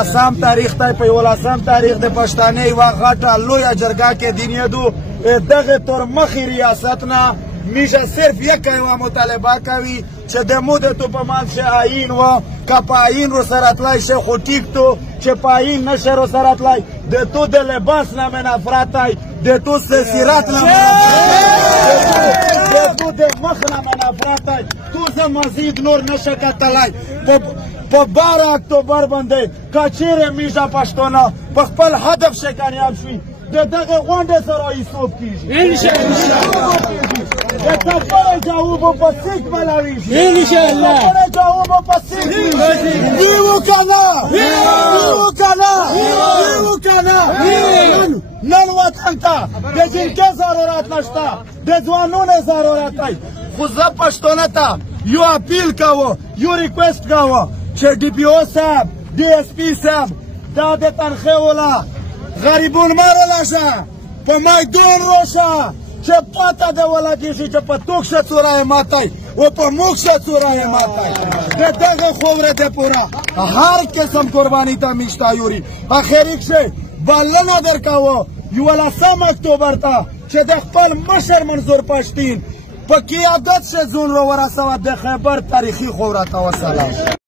یولسم تاریخ ته په 11 تاریخ د پښتانه یوه غټه لویه جرګه کې دینیدو دغه تر مخې ریاست نه میشه صرف یک یوه مطالبه کوي چې د مو د تو په منځ کې آیین و که په آیین رو سره تلای شه خو ټیک تو چې په آیین نشه رو سره تلای د تو د لباس نه مې نفرت دی د تو سیرت نه د تو د مخ نه مې نفرت دی تو زه مزید نور نشه کتلی په 12 اکتوبر باندې که چیرې میشه پښتانه په خپل هدف شه کامیاب شي د دغه غونډې سره حساب کېږي د کپړې جواب په سیک بلاویږي انشاءالله کپړې جواب په سیک دیو کنه نن وطن ته د جنګې ضرورت نشته د ځوانانو ضرورت دی خو زه پښتانه ته یو اپیل کوم یو ریکویسټ کوم چې ډي پي او صاحب ډي اس پي صاحب دا د تنخې ولا غریبون مارله شه په میدان روشه چې پته ده ولګېږي چې په توک شه څوره یې ماتی و په موږ شه څوره یې ماتی د دغه خوره د پوره هر قسم قرباني ته میشته یوري اخري کښې بلنه درکوه 11 اکتوبر ته چې د خپل مشر منظور پښتین په قیادت شه ځون رو ورسوه د خیبر تاریخي خوره ته وسلام